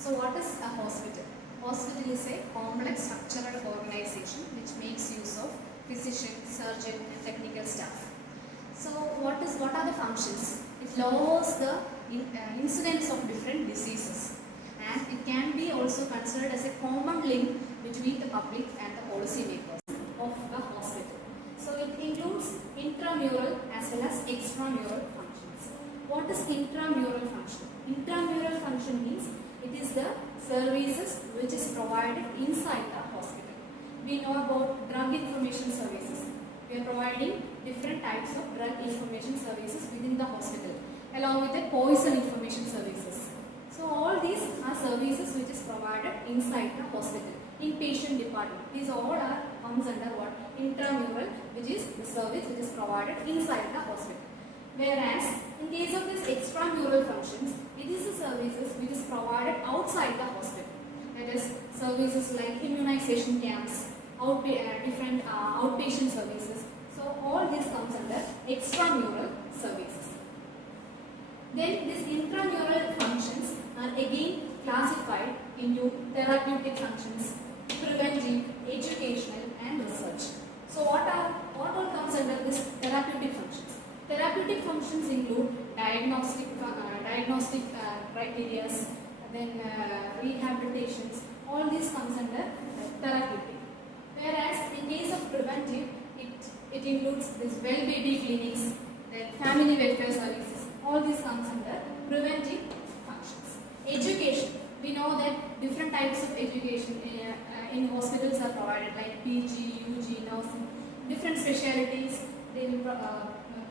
So what is a hospital? Hospital is a complex structural organization which makes use of physician, surgeon and technical staff. So what are the functions? It lowers the incidence of different diseases, and it can be also considered as a common link between the public and the policy makers of the hospital. So it includes intramural as well as extramural functions. What is intramural function? Intramural function means it is the services which is provided inside the hospital. We know about drug information services. We are providing different types of drug information services within the hospital, along with the poison information services. So all these are services which is provided inside the hospital. Inpatient department. These all are comes under what? Intramural, which is the service which is provided inside the hospital. Whereas in case of this extramural functions, it is the services which is provided outside the hospital. That is services like immunization camps, different outpatient services. So all this comes under extramural services. Then these intramural functions are again classified into therapeutic functions, preventive, educational and research. So what all comes under this therapeutic functions? Therapeutic functions include diagnostic criteria, then rehabilitations. All these comes under therapeutic. Whereas in case of preventive, it includes this well baby clinics, then family welfare services. All these comes under preventive functions. Education. We know that different types of education in hospitals are provided, like PG, UG, nursing, different specialities. They will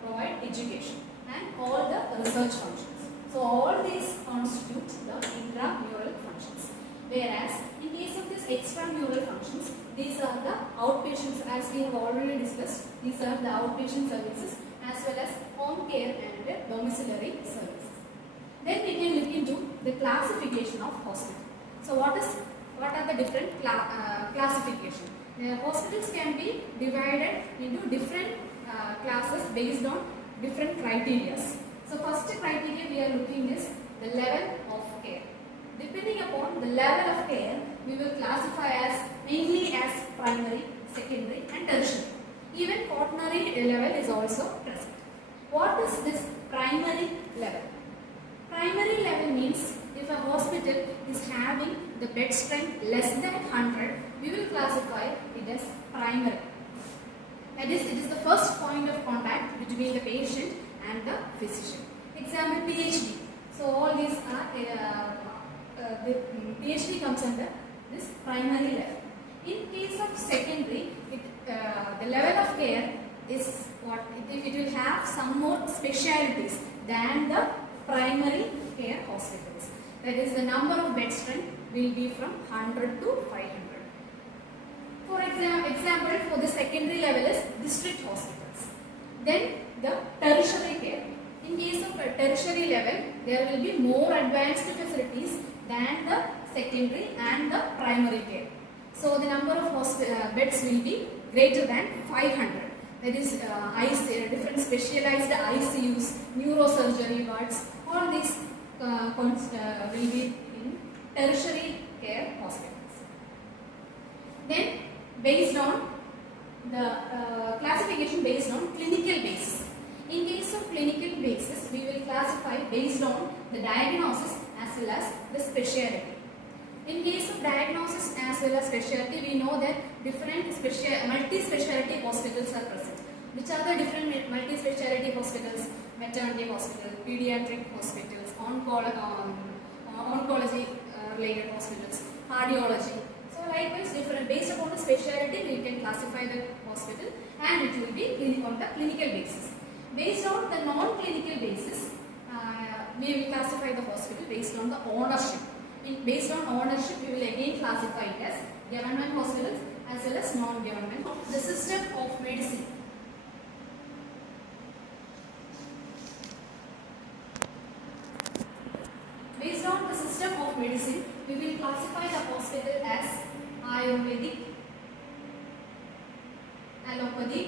provide education and all the research functions. So all these constitute the intramural functions. Whereas in case of this extramural functions, these are the outpatients, as we have already discussed. These are the outpatient services as well as home care and domiciliary services. Then we can look into the classification of hospital. So what are the different classification? Hospitals can be divided into different classes based on different criteria. So first criteria we are looking is the level of care. Depending upon the level of care, we will classify as mainly as primary, secondary and tertiary. Even quaternary level is also present. What is this primary level? Primary level means if a hospital is having the bed strength less than 100, we will classify it as primary. That is, it is the first point of contact between the patient and the physician. Example, PhD. So all these are the PhD comes under this primary level. In case of secondary, the level of care is what it will have some more specialities than the primary care hospitals. That is, the number of bed strength will be from 100 to 500. For example, for the secondary level is district hospitals. Then the tertiary care. In case of a tertiary level, there will be more advanced facilities than the secondary and the primary care. So the number of beds will be greater than 500. That is different specialized ICUs, neurosurgery wards. All these will be in tertiary care hospitals. Then based on the classification based on clinical basis. In case of clinical basis, we will classify based on the diagnosis as well as the specialty. In case of diagnosis as well as specialty, we know that different multi-speciality hospitals are present. Which are the different multi-speciality hospitals? Maternity hospital, pediatric hospitals, oncology related hospitals, cardiology. So likewise, different based upon the specialty, we can classify the hospital, and it will be on the clinical basis. Based on the non-clinical basis, we will classify the hospital based on the ownership. Based on ownership, we will again classify it as government hospitals as well as non-government. The system of medicine. Based on the system of medicine, we will classify the hospital as Ayurvedic, Allopathic,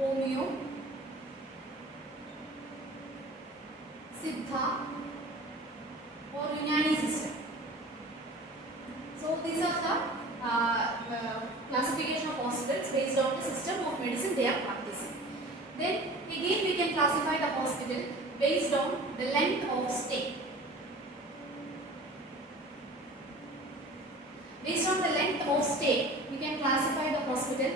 Homeo, Siddha or Unani system. So these are the classification of hospitals based on the system of medicine they are practicing. Then again we can classify the hospital based on the length of stay. Based on the length of stay, we can classify the hospital